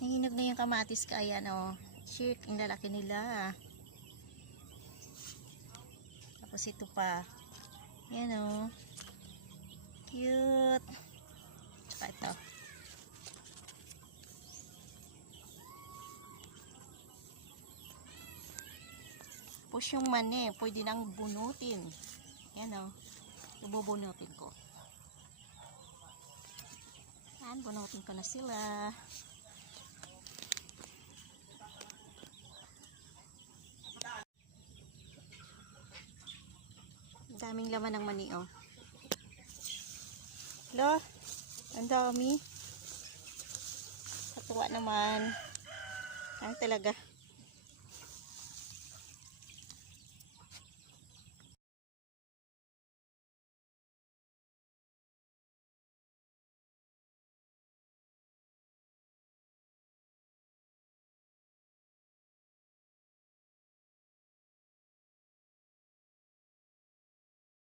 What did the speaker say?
Nahinog na yung kamatis ka. Ayan o. Chick, ang lalaki nila. Tapos ito pa. Ayan o. Cute. Tsaka ito. Tapos yung mani, pwede nang bunutin. Ayan o. Ibubunutin ko. Ayan, bunutin ko na sila. Daming laman ng mani, oh. Hello? Ang dami. Katuwa naman. Ang talaga.